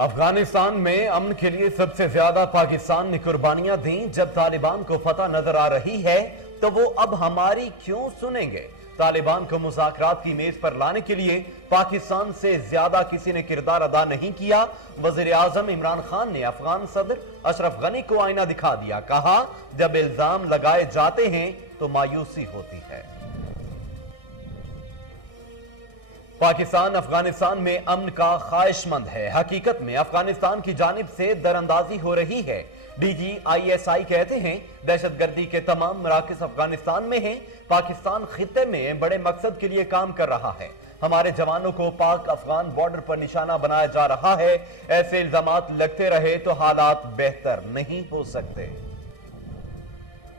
افغانستان میں امن کے لیے سب سے زیادہ پاکستان نے قربانیاں دیں۔ جب طالبان کو فتح نظر آ رہی ہے تو وہ اب ہماری کیوں سنیں گے؟ طالبان کو مذاکرات کی میز پر لانے کے لیے پاکستان سے زیادہ کسی نے کردار ادا نہیں کیا۔ وزیر اعظم عمران خان نے افغان صدر اشرف غنی کو آئینہ دکھا دیا، کہا جب الزام لگائے جاتے ہیں تو مایوسی ہوتی ہے۔ پاکستان افغانستان میں امن کا خواہش مند ہے۔ حقیقت میں افغانستان کی جانب سے دراندازی ہو رہی ہے۔ D G I S I کہتے ہیں دہشت گردی کے تمام مراکز افغانستان میں ہیں۔ پاکستان خطے میں بڑے مقصد کے لیے کام کر رہا ہے۔ ہمارے جوانوں کو پاک افغان بارڈر پر نشانہ بنایا جا رہا ہے۔ ایسے الزامات لگتے رہے تو حالات بہتر نہیں ہو سکتے۔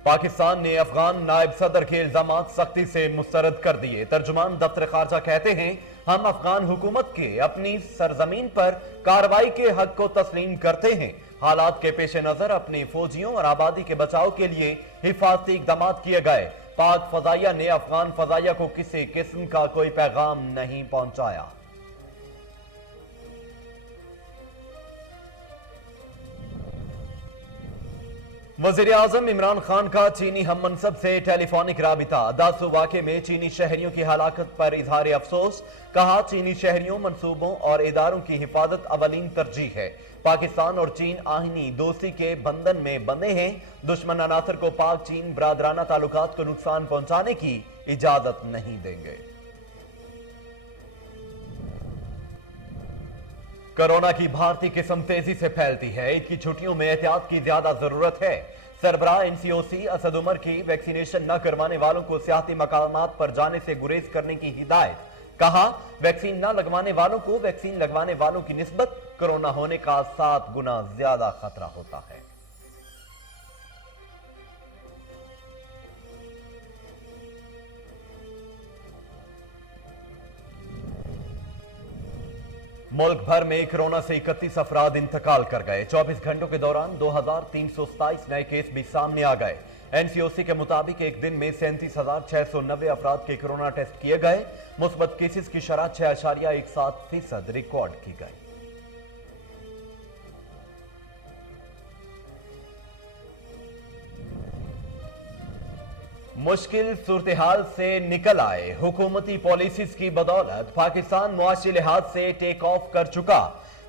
پاکستان نے افغان نائب صدر کے الزامات سختی سے مسترد کر دیے۔ ترجمان دفتر خارجہ کہتے ہیں ہم افغان حکومت کے اپنی سرزمین پر کارروائی کے حق کو تسلیم کرتے ہیں۔ حالات کے پیش نظر اپنی فوجیوں اور آبادی کے بچاؤ کے لیے حفاظتی اقدامات کیے گئے۔ پاک فضائیہ نے افغان فضائیہ کو کسی قسم کا کوئی پیغام نہیں پہنچایا۔ وزیر اعظم عمران خان کا چینی ہم منصب سے ٹیلی فونک رابطہ۔ داسو واقعے میں چینی شہریوں کی ہلاکت پر اظہار افسوس، کہا چینی شہریوں، منصوبوں اور اداروں کی حفاظت اولین ترجیح ہے۔ پاکستان اور چین آہنی دوستی کے بندھن میں بندھے ہیں۔ دشمن عناصر کو پاک چین برادرانہ تعلقات کو نقصان پہنچانے کی اجازت نہیں دیں گے۔ کورونا کی بھارتی قسم تیزی سے پھیلتی ہے۔ عید کی چھٹیوں میں احتیاط کی زیادہ ضرورت ہے۔ سربراہ این سی او سی اسد عمر کی ویکسینیشن نہ کروانے والوں کو سیاحتی مقامات پر جانے سے گریز کرنے کی ہدایت، کہا ویکسین نہ لگوانے والوں کو ویکسین لگوانے والوں کی نسبت کورونا ہونے کا 7 گنا زیادہ خطرہ ہوتا ہے۔ ملک بھر میں کورونا سے 31 افراد انتقال کر گئے۔ 24 گھنٹوں کے دوران 2327 نئے کیس بھی سامنے آ گئے۔ این سی او سی کے مطابق ایک دن میں 37,690 افراد کے کورونا ٹیسٹ کیے گئے۔ مثبت کیسز کی شرح 6.17% ریکارڈ کی گئی۔ مشکل صورتحال سے نکل آئے۔ حکومتی پالیسیز کی بدولت پاکستان معاشی لحاظ سے ٹیک آف کر چکا۔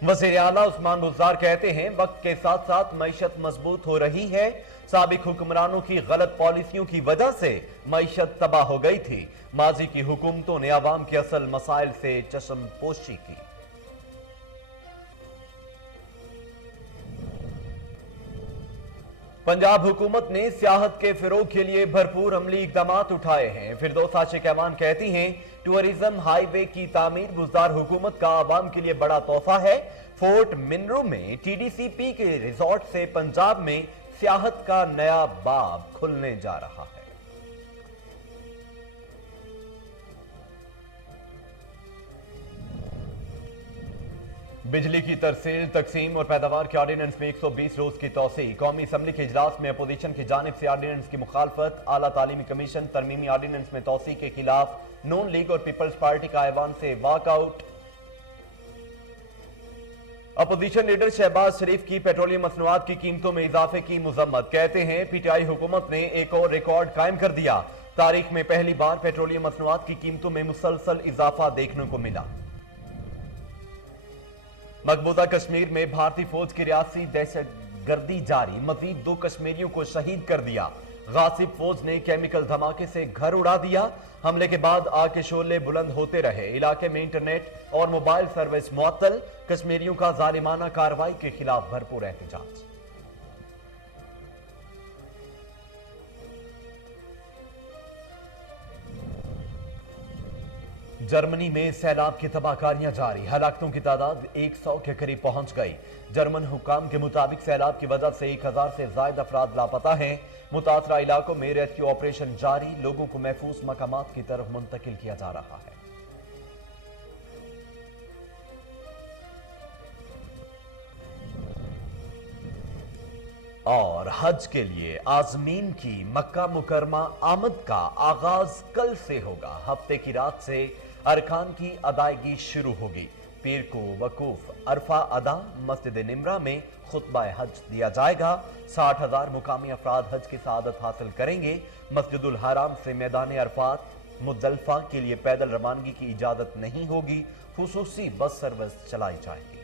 وزیر اعلیٰ عثمان بزدار کہتے ہیں وقت کے ساتھ ساتھ معیشت مضبوط ہو رہی ہے۔ سابق حکمرانوں کی غلط پالیسیوں کی وجہ سے معیشت تباہ ہو گئی تھی۔ ماضی کی حکومتوں نے عوام کے اصل مسائل سے چشم پوشی کی۔ پنجاب حکومت نے سیاحت کے فروغ کے لیے بھرپور عملی اقدامات اٹھائے ہیں۔ فردوس عاشق امان کہتی ہیں ٹورزم ہائی وے کی تعمیر بزدار حکومت کا عوام کے لیے بڑا تحفہ ہے۔ فورٹ منرو میں ٹی ڈی سی پی کے ریزورٹ سے پنجاب میں سیاحت کا نیا باب کھلنے جا رہا ہے۔ بجلی کی ترسیل، تقسیم اور پیداوار کے آرڈیننس میں 120 روز کی توسیع۔ قومی اسمبلی کے اجلاس میں اپوزیشن کی جانب سے آرڈیننس کی مخالفت۔ اعلیٰ تعلیمی کمیشن ترمیمی آرڈیننس میں توسیع کے خلاف نون لیگ اور پیپلز پارٹی کا ایوان سے walk out. Opposition leader Shahbaz Sharif کی پیٹرولیم مصنوعات کی قیمتوں میں اضافے کی مذمت، کہتے ہیں پی ٹی آئی حکومت نے ایک اور ریکارڈ قائم کر دیا۔ تاریخ میں پہلی بار پیٹرولیم مصنوعات کی قیمتوں میں مسلسل اضافہ دیکھنے کو ملا۔ مقبوضہ کشمیر میں بھارتی فوج کی ریاستی دہشت گردی جاری، مزید 2 کشمیریوں کو شہید کر دیا۔ غاصب فوج نے کیمیکل دھماکے سے گھر اڑا دیا۔ حملے کے بعد آگ کے شعلے بلند ہوتے رہے۔ علاقے میں انٹرنیٹ اور موبائل سروس معطل۔ کشمیریوں کا ظالمانہ کارروائی کے خلاف بھرپور احتجاج۔ جرمنی میں سیلاب کی تباہ کاریاں جاری، ہلاکتوں کی تعداد 100 کے قریب پہنچ گئی۔ جرمن حکام کے مطابق سیلاب کی وجہ سے 1000 سے زائد افراد لاپتہ ہیں۔ متاثرہ علاقوں میں ریسکیو آپریشن جاری، لوگوں کو محفوظ مقامات کی طرف منتقل کیا جا رہا ہے۔ اور حج کے لیے عازمین کی مکہ مکرمہ آمد کا آغاز کل سے ہوگا۔ ہفتے کی رات سے ارکان کی ادائیگی شروع ہوگی۔ پیر کو وقوف عرفہ ادا مسجد نمرہ میں خطبہ حج دیا جائے گا۔ 60,000 مقامی افراد حج کی سعادت حاصل کریں گے۔ مسجد الحرام سے میدان عرفات مزدلفہ کے لیے پیدل روانگی کی اجازت نہیں ہوگی، خصوصی بس سروس چلائی جائے گی۔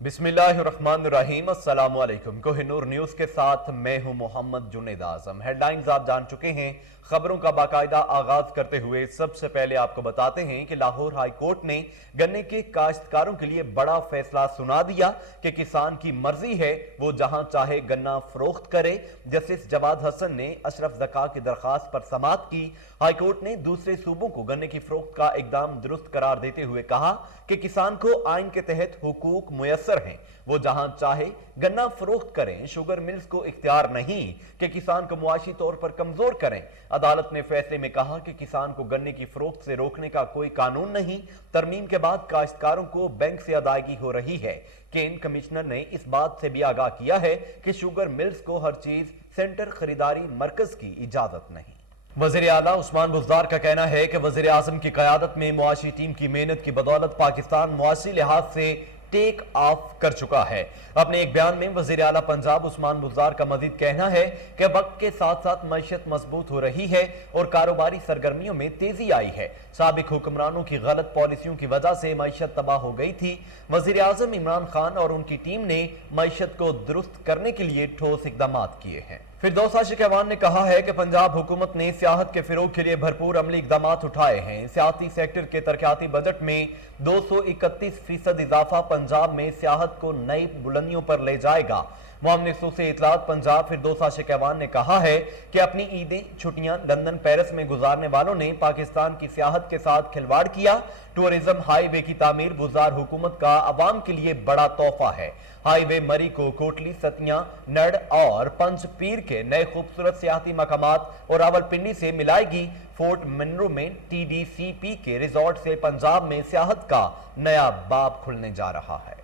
بسم اللہ الرحمن الرحیم، السلام علیکم۔ کوہ نور نیوز کے ساتھ میں ہوں محمد جنید اعظم۔ ہیڈ لائنز آپ جان چکے ہیں، خبروں کا باقاعدہ آغاز کرتے ہوئے سب سے پہلے آپ کو بتاتے ہیں کہ لاہور ہائی کورٹ نے گنے کے کاشتکاروں کے لیے بڑا فیصلہ سنا دیا کہ کسان کی مرضی ہے وہ جہاں چاہے گنا فروخت کرے۔ جسٹس جواد حسن نے اشرف زکا کی درخواست پر سماعت کی۔ ہائی کورٹ نے دوسرے صوبوں کو گنے کی فروخت کا اقدام درست قرار دیتے ہوئے کہا کہ کسان کو آئین کے تحت حقوق میسر ہیں، وہ جہاں چاہے گنا فروخت کریں۔ شوگر ملز کو اختیار نہیں کہ کسان کو معاشی طور پر کمزور کریں۔ عدالت نے فیصلے میں کہا کہ کسان کو گنے کی فروخت سے روکنے کا کوئی قانون نہیں۔ ترمیم کے بعد کاشتکاروں کو بینک سے ادائیگی ہو رہی ہے۔ کین کمشنر نے اس بات سے بھی آگاہ کیا ہے کہ شوگر ملز کو ہر چیز سینٹر خریداری مرکز کی اجازت نہیں۔ وزیر اعلیٰ عثمان بزدار کا کہنا ہے کہ وزیر اعظم کی قیادت میں معاشی ٹیم کی محنت کی بدولت پاکستان معاشی لحاظ سے ٹیک آف کر چکا ہے۔ اپنے ایک بیان میں وزیر اعلیٰ پنجاب عثمان بزدار کا مزید کہنا ہے کہ وقت کے ساتھ ساتھ معیشت مضبوط ہو رہی ہے اور کاروباری سرگرمیوں میں تیزی آئی ہے۔ سابق حکمرانوں کی غلط پالیسیوں کی وجہ سے معیشت تباہ ہو گئی تھی۔ وزیر اعظم عمران خان اور ان کی ٹیم نے معیشت کو درست کرنے کے لیے ٹھوس اقدامات کیے ہیں۔ فردوس عاشق اعوان نے کہا ہے کہ پنجاب حکومت نے سیاحت کے فروغ کے لیے بھرپور عملی اقدامات اٹھائے ہیں۔ سیاحتی سیکٹر کے ترقیاتی بجٹ میں 231% اضافہ پنجاب میں سیاحت کو نئی بلندیوں پر لے جائے گا۔ معاون خصوصی اطلاعات پنجاب فردوس عاشق اعوان نے کہا ہے کہ اپنی عیدیں چھٹیاں لندن پیرس میں گزارنے والوں نے پاکستان کی سیاحت کے ساتھ کھلواڑ کیا۔ ٹورزم ہائی وے کی تعمیر بزدار حکومت کا عوام کے لیے بڑا تحفہ ہے۔ ہائی وے مری کو کوٹلی، ستیاں، نڑ اور پنج پیر کے نئے خوبصورت سیاحتی مقامات اور راولپنڈی سے ملائے گی۔ فورٹ منرو میں ٹی ڈی سی پی کے ریزورٹ سے پنجاب میں سیاحت کا نیا باب کھلنے جا رہا ہے۔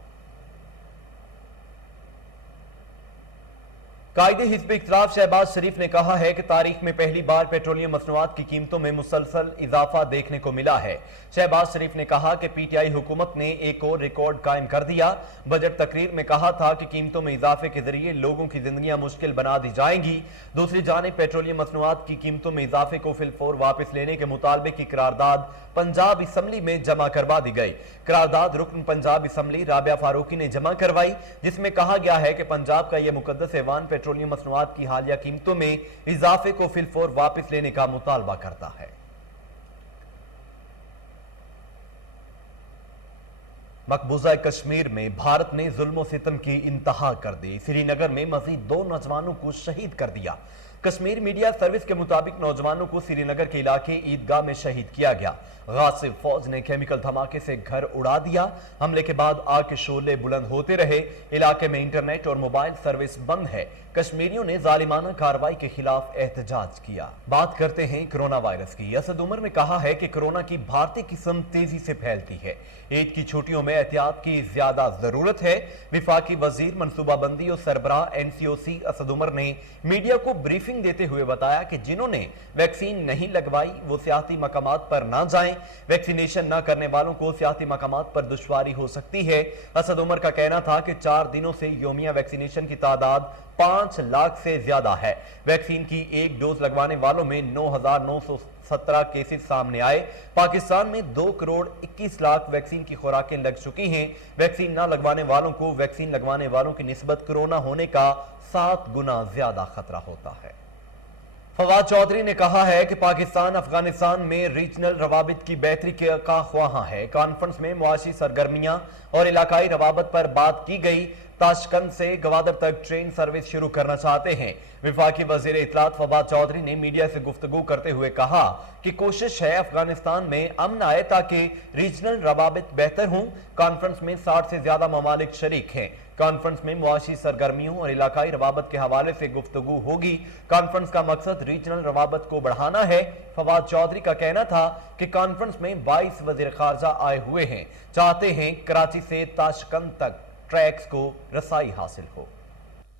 قائد حزب اختلاف شہباز شریف نے کہا ہے کہ تاریخ میں پہلی بار پیٹرولیم مصنوعات کی قیمتوں میں مسلسل اضافہ دیکھنے کو ملا ہے۔ شہباز شریف نے کہا کہ پی ٹی آئی حکومت نے ایک اور ریکارڈ قائم کر دیا۔ بجٹ تقریر میں کہا تھا کہ قیمتوں میں اضافے کے ذریعے لوگوں کی زندگیاں مشکل بنا دی جائیں گی۔ دوسری جانب پیٹرولیم مصنوعات کی قیمتوں میں اضافے کو فی الفور واپس لینے کے مطالبے کی قرارداد پنجاب اسمبلی میں جمع کروا دی گئی۔ قرارداد رکن پنجاب اسمبلی رابعہ فاروقی نے جمع کروائی، جس میں کہا گیا ہے کہ پنجاب کا یہ مقدس ایوان پیٹرولیم مصنوعات کی حالیہ قیمتوں میں اضافے کو فی الفور واپس لینے کا مطالبہ کرتا ہے۔ مقبوضہ کشمیر میں بھارت نے ظلم و ستم کی انتہا کر دی۔ سری نگر میں مزید 2 نوجوانوں کو شہید کر دیا۔ کشمیر میڈیا سروس کے مطابق نوجوانوں کو سری نگر کے علاقے عیدگاہ میں شہید کیا گیا۔ غاصب فوج نے کیمیکل دھماکے سے گھر اڑا دیا۔ حملے کے بعد آگ کے شعلے بلند ہوتے رہے۔ علاقے میں انٹرنیٹ اور موبائل سروس بند ہے۔ کشمیریوں نے ظالمانہ کارروائی کے خلاف احتجاج کیا۔ بات کرتے ہیں کرونا وائرس کی۔ اسد عمر نے کہا ہے کہ کرونا کی بھارتی قسم تیزی سے پھیلتی ہے۔ عید کی چھٹیوں میں احتیاط کی زیادہ ضرورت ہے۔ وفاقی وزیر منصوبہ بندی اور سربراہ NCOC اسد عمر نے میڈیا کو بریفنگ دیتے ہوئے بتایا کہ جنہوں نے ویکسین نہیں لگوائی وہ سیاحتی مقامات پر نہ جائیں۔ ویکسینیشن نہ کرنے والوں کو سیاحتی مقامات پر دشواری ہو سکتی ہے۔ اسد عمر کا کہنا تھا کہ 4 دنوں سے یومیہ ویکسینیشن کی تعداد 5 لاکھ سے زیادہ ہے۔ ویکسین کی 1 ڈوز لگوانے والوں میں 9,917 کیسز سامنے آئے۔ پاکستان میں 2,21,00,000 ویکسین کی خوراکیں لگ چکی ہیں۔ ویکسین نہ لگوانے والوں کو ویکسین لگوانے والوں کی نسبت کرونا ہونے کا 7 گنا زیادہ خطرہ ہوتا ہے۔ فواد چودھری نے کہا ہے کہ پاکستان افغانستان میں ریجنل روابط کی بہتری کا خواہاں ہے۔ کانفرنس میں معاشی سرگرمیاں اور علاقائی روابط پر بات کی گئی۔ تاشقند سے گوادر تک ٹرین سروس شروع کرنا چاہتے ہیں۔ وفاقی وزیر اطلاعات فواد چودھری نے میڈیا سے گفتگو کرتے ہوئے کہا کہ کوشش ہے افغانستان میں امن آئے تاکہ ریجنل روابط بہتر ہوں۔ کانفرنس میں 60 سے زیادہ ممالک شریک ہیں۔ کانفرنس میں معاشی سرگرمیوں اور علاقائی روابط کے حوالے سے گفتگو ہوگی۔ کانفرنس کا مقصد ریجنل روابط کو بڑھانا ہے۔ فواد چودھری کا کہنا تھا کہ کانفرنس میں 22 وزیر خارجہ آئے ہوئے ہیں، چاہتے ہیں کراچی سے تاشقند تک ٹریکس کو رسائی حاصل ہو۔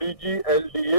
DG LDA,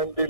MD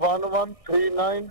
1139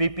PP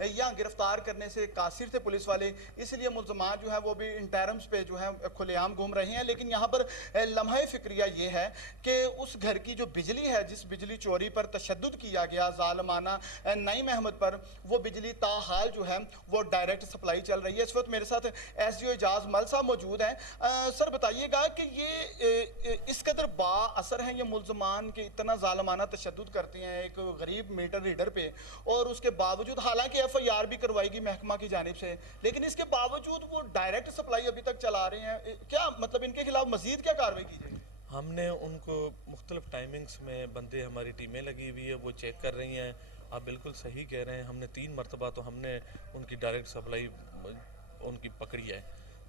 یا گرفتار کرنے سے قاصر تھے پولیس والے، اس لیے ملزمان جو ہے وہ بھی انٹرمز پہ جو ہے کھلے عام گھوم رہے ہیں۔ لیکن یہاں پر لمحہ فکریہ یہ ہے کہ اس گھر کی جو بجلی ہے، جس بجلی چوری پر تشدد کیا گیا ظالمانہ نعیم احمد پر، وہ بجلی تاحال جو ہے وہ ڈائریکٹ سپلائی چل رہی ہے۔ اس وقت میرے ساتھ ایس ڈی او اعجاز مل صاحب موجود ہیں۔ سر بتائیے گا کہ یہ اس قدر با اثر ہیں یہ ملزمان کہ اتنا ظالمانہ تشدد کرتے ہیں ایک غریب میٹر ریڈر پہ، اور اس کے باوجود حالانکہ ایف آئی آر بھی کروائی گئی محکمہ کی جانب سے، لیکن اس کے باوجود وہ ڈائریکٹ سپلائی ابھی تک چلا رہے ہیں، کیا مطلب ان کے خلاف مزید کیا کارروائی کی جائے گی؟ ہم نے ان کو مختلف ٹائمنگز میں بندے ہماری ٹیمیں لگی ہوئی ہے، وہ چیک کر رہی ہیں۔ آپ بالکل صحیح کہہ رہے ہیں، ہم نے 3 مرتبہ تو ہم نے ان کی ڈائریکٹ سپلائی ان کی پکڑی ہے،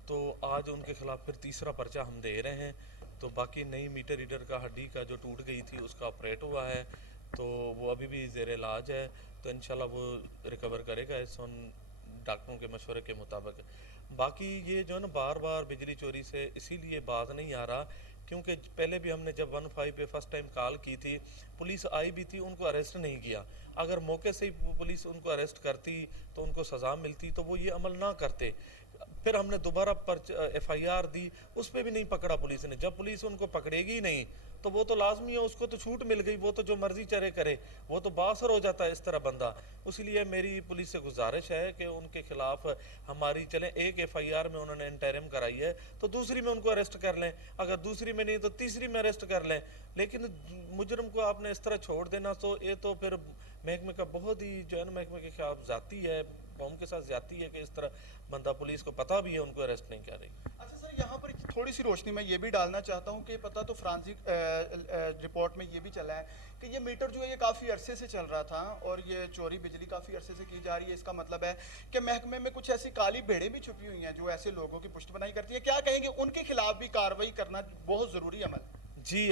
تو آج ان کے خلاف پھر تیسرا پرچہ ہم دے رہے ہیں۔ تو باقی نئی میٹر ریڈر کا ہڈی کا جو ٹوٹ گئی تھی اس کا آپریٹ ہوا ہے، تو وہ ابھی بھی زیر علاج ہے، تو انشاءاللہ وہ ریکور کرے گا اس ان ڈاکٹروں کے مشورے کے مطابق۔ باقی یہ جو ہے نا بار بار بجلی چوری سے اسی لیے باز نہیں آ رہا کیونکہ پہلے بھی ہم نے جب 15 پہ فرسٹ ٹائم کال کی تھی، پولیس آئی بھی تھی، ان کو اریسٹ نہیں کیا۔ اگر موقع سے ہی پولیس ان کو اریسٹ کرتی تو ان کو سزا ملتی، تو وہ یہ عمل نہ کرتے۔ پھر ہم نے دوبارہ ایف آئی آر دی، اس پہ بھی نہیں پکڑا پولیس نے۔ جب پولیس ان کو پکڑے گی نہیں تو وہ تو لازمی ہے، اس کو تو چھوٹ مل گئی، وہ تو جو مرضی چرے کرے، وہ تو باثر ہو جاتا ہے اس طرح بندہ۔ اسی لیے میری پولیس سے گزارش ہے کہ ان کے خلاف ہماری چلیں ایک ایف آئی آر میں انہوں نے انٹرم کرائی ہے تو دوسری میں ان کو اریسٹ کر لیں، اگر دوسری میں نہیں تو تیسری میں اریسٹ کر لیں۔ لیکن مجرم کو آپ نے اس طرح چھوڑ دینا تو یہ تو پھر محکمے کا بہت ہی جو ہے نا محکمے کے خلاف ذاتی ہے، قوم کے ساتھ زیادتی ہے کہ اس طرح بندہ پولیس کو پتہ بھی ہے ان کو اریسٹ نہیں کر رہی۔ اچھا سر، یہاں پر تھوڑی سی روشنی میں یہ بھی ڈالنا چاہتا ہوں کہ پتہ تو فرانسک رپورٹ میں یہ بھی چلا ہے کہ یہ میٹر جو ہے یہ کافی عرصے سے چل رہا تھا اور یہ چوری بجلی کافی عرصے سے کی جا رہی ہے۔ اس کا مطلب ہے کہ محکمے میں کچھ ایسی کالی بھیڑیں بھی چھپی ہوئی ہیں جو ایسے لوگوں کی پشت پناہی کرتی ہیں، کیا کہیں گے ان کے خلاف بھی کارروائی کرنا بہت ضروری عمل؟ جی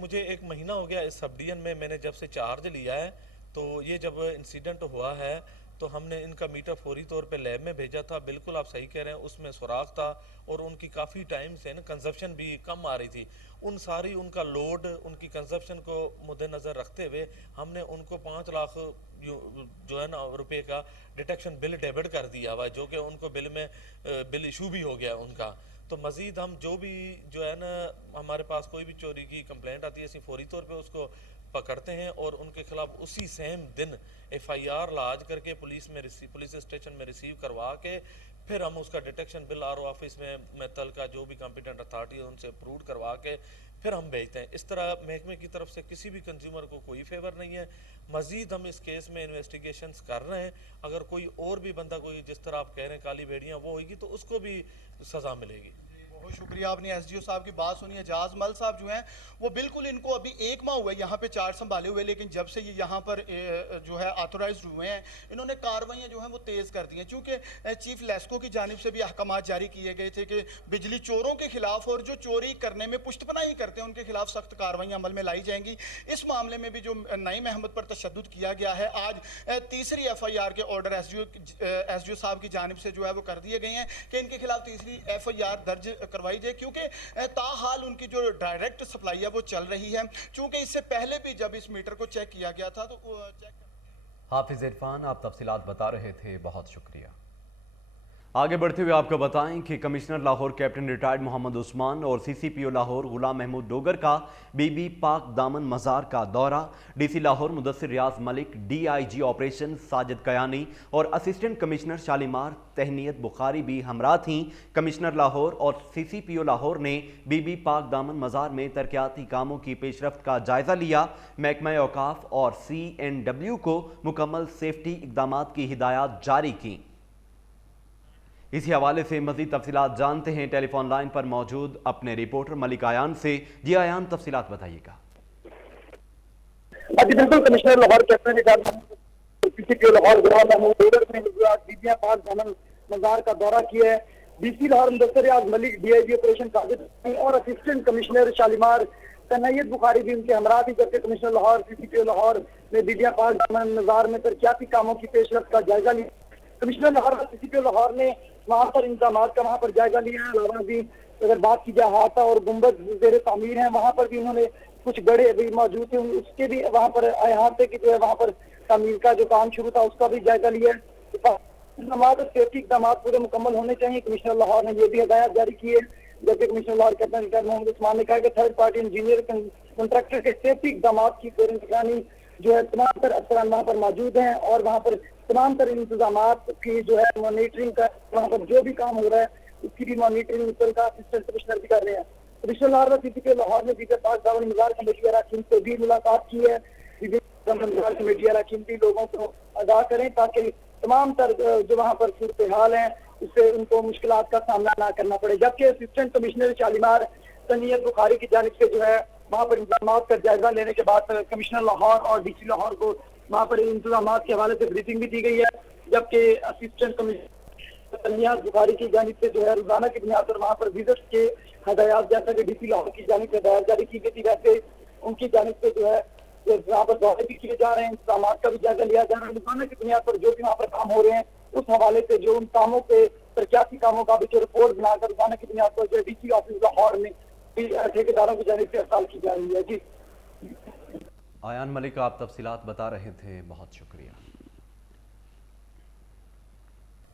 مجھے 1 مہینہ ہو گیا اس سب ڈیویژن میں نے جب سے چارج لیا ہے، تو یہ جب انسیڈنٹ ہوا ہے تو ہم نے ان کا میٹر فوری طور پہ لیب میں بھیجا تھا۔ بالکل آپ صحیح کہہ رہے ہیں، اس میں سوراخ تھا اور ان کی کافی ٹائم سے نا کنزپشن بھی کم آ رہی تھی۔ ان کا لوڈ، ان کی کنزپشن کو مد نظر رکھتے ہوئے ہم نے ان کو 5 لاکھ جو ہے نا روپے کا ڈیٹیکشن بل ڈیبٹ کر دیا ہوا ہے، جو کہ ان کو بل ایشو بھی ہو گیا ان کا۔ تو مزید ہم جو بھی جو ہے نا ہمارے پاس کوئی بھی چوری کی کمپلینٹ آتی ہے، اسی فوری طور پہ اس کو پکڑتے ہیں اور ان کے خلاف اسی سیم دن ایف آئی آر لاج کر کے پولیس اسٹیشن میں ریسیو کروا کے پھر ہم اس کا ڈیٹیکشن بل آر او آفس میں کا جو بھی کمپیٹنٹ اتھارٹی ہے ان سے اپروڈ کروا کے پھر ہم بھیجتے ہیں۔ اس طرح محکمے کی طرف سے کسی بھی کنزیومر کو کوئی فیور نہیں ہے۔ مزید ہم اس کیس میں انویسٹیگیشنز کر رہے ہیں، اگر کوئی اور بھی بندہ کوئی جس طرح آپ کہہ رہے ہیں کالی بھیڑیاں وہ ہوئے گی تو اس کو بھی سزا ملے گی۔ بہت شکریہ، آپ نے ایس ڈی او صاحب کی بات سنی ہے۔ اعجاز مل صاحب جو ہیں وہ بالکل ان کو ابھی 1 ماہ ہوا ہے یہاں پہ چارج سنبھالے ہوئے، لیکن جب سے یہ یہاں پر جو ہے آتھورائزڈ ہوئے ہیں انہوں نے کارروائیاں جو ہیں وہ تیز کر دی ہیں، چونکہ چیف لیسکو کی جانب سے بھی احکامات جاری کیے گئے تھے کہ بجلی چوروں کے خلاف اور جو چوری کرنے میں پشت پناہی کرتے ہیں ان کے خلاف سخت کارروائیاں عمل میں لائی جائیں گی۔ اس معاملے میں بھی جو نعیم احمد پر تشدد کیا گیا ہے، آج تیسری ایف آئی آر کے آرڈر ایس ڈی او صاحب کی جانب سے جو ہے وہ کر دیے گئے ہیں کہ ان کے خلاف تیسری ایف آئی آر درج کروائی جائے، کیونکہ تاحال ان کی جو ڈائریکٹ سپلائی ہے وہ چل رہی ہے، چونکہ اس سے پہلے بھی جب اس میٹر کو چیک کیا گیا تھا تو حافظ عرفان، آپ تفصیلات بتا رہے تھے، بہت شکریہ۔ آگے بڑھتے ہوئے آپ کو بتائیں کہ commissioner Lahore captain retired Muhammad Usman اور سی C P O Lahore Ghulam Mahmood Dogar کا بی بی پاک دامن مزار کا دورہ۔ D C Lahore Mudassar Riaz Malik, D I G operation Sajid Kiyani اور اسسٹنٹ کمشنر شالیمار تہنیت بخاری بھی ہمراہ تھیں۔ کمشنر لاہور اور سی سی پی او لاہور نے بی بی پاک دامن مزار میں ترقیاتی کاموں کی پیش رفت کا جائزہ لیا۔ محکمہ اوقاف اور سی این ڈبلیو کو مکمل سیفٹی اقدامات کی ہدایات جاری کیں۔ اسی حوالے سے مزید تفصیلات جانتے ہیں ٹیلی فون لائن پر موجود اپنے رپورٹر ملک آیان سے۔ جی آیان، تفصیلات بتائیے گا۔ جی بالکل، کمشنر لاہور کیپٹن ریٹائرڈ سی C P O Lahore Ghulam Mahmood Dogar نے بی بی پاک دامن مزار کا دورہ کیا ہے۔ D C Lahore Mudassar Riaz Malik, D I G operation Sajid اور اسسٹنٹ کمشنر شالیمار تنیت بخاری بھی ان کے ہمراہ تھی، جبکہ commissioner Lahore C C P O Lahore نے بی بی پاک دامن مزار میں ترقیاتی کاموں کی پیش رفت کا جائزہ لیا۔ کمشنر لاہور اور سی سی پی او لاہور نے وہاں پر انتظامات کا وہاں پر جائزہ لیا ہے۔ علاوہ بھی اگر بات کی جائے احاطہ اور گنبد زیر تعمیر ہیں، وہاں پر بھی انہوں نے کچھ گڑھے بھی موجود تھے، اس کے بھی وہاں پر احاطے کی جو ہے وہاں پر تعمیر کا جو کام شروع تھا اس کا بھی جائزہ لیا ہے. اقدامات اور سیفٹی اقدامات پورے مکمل ہونے چاہیے. کمشنر لاہور نے یہ بھی ہدایات جاری کی ہے. جبکہ commissioner Lahore captain retire Muhammad Usman نے کہا کہ تھرڈ پارٹی انجینئر کنٹریکٹر کے سیفٹی اقدامات کی پوری نگرانی جو ہے تمام تر افسران وہاں پر موجود ہیں اور وہاں پر تمام تر انتظامات کی جو ہے مانیٹرنگ کا وہاں پر جو بھی کام ہو رہا ہے اس کی بھی مانیٹرنگ ملک کا اسسٹنٹ کمشنر بھی کر رہے ہیں. کمشنر لاہور سی پی کے لاہور نے دیگر پاک دامن مزار کمیٹی اراکین سے بھی ملاقات کی ہے. مزار کمیٹی اراکین بھی لوگوں کو آگاہ کریں تاکہ تمام تر جو وہاں پر صورتحال ہیں اس سے ان کو مشکلات کا سامنا نہ کرنا پڑے. جبکہ اسسٹنٹ کمشنر شالیمار تنیت بخاری کی جانب سے جو ہے وہاں پر انتظامات کا جائزہ لینے کے بعد کمشنر لاہور اور ڈی سی لاہور کو وہاں پر انتظامات کے حوالے سے بریفنگ بھی دی گئی ہے. جبکہ اسسٹنٹ کمشنر تنیت بخاری کی جانب سے جو ہے روزانہ کی بنیاد پر وہاں پر وزٹ کے ہدایات جیسا کہ ڈی سی لاہور کی جانب سے ہدایات جاری کی گئی تھی ویسے ان کی جانب سے جو ہے وہاں پر دورے بھی کیے جا رہے ہیں. انتظامات کا بھی جائزہ لیا جا رہا ہے. روزانہ کی بنیاد پر جو بھی وہاں پر کام ہو رہے ہیں اس حوالے سے جو ان کاموں کے ترقیاتی کاموں کا بھی جو رپورٹ بنا کر روزانہ کی بنیاد پر جو ڈی سی آفس لاہور میں ٹھیکیداروں کی جانب سے ارسال کی جا رہی ہے. جی آیان ملک آپ تفصیلات بتا رہے تھے، بہت شکریہ.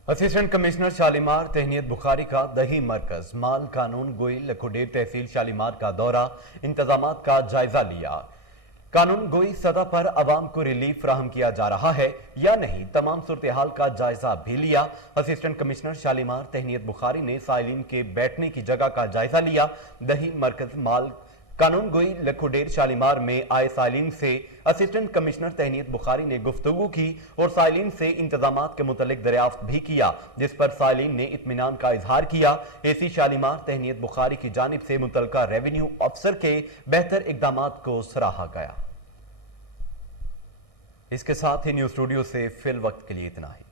اسسٹنٹ کمشنر شالیمار تہنیت بخاری کا دہی مرکز مال قانون گوئی لکھوڈیر تحصیل شالیمار کا دورہ، انتظامات کا جائزہ لیا. قانون گوئی سطح پر عوام کو ریلیف فراہم کیا جا رہا ہے یا نہیں، تمام صورتحال کا جائزہ بھی لیا. اسسٹنٹ کمشنر شالیمار تہنیت بخاری نے سائلین کے بیٹھنے کی جگہ کا جائزہ لیا. دہی مرکز مال قانون گوئی لکھوڈیر شالیمار میں آئے سائلین سے اسسٹنٹ کمشنر تہنیت بخاری نے گفتگو کی اور سائلین سے انتظامات کے متعلق دریافت بھی کیا، جس پر سائلین نے اطمینان کا اظہار کیا. اے سی شالیمار تہنیت بخاری کی جانب سے متعلقہ ریونیو افسر کے بہتر اقدامات کو سراہا گیا. اس کے ساتھ ہی نیوز اسٹوڈیو سے فی الوقت کے لیے اتنا ہی.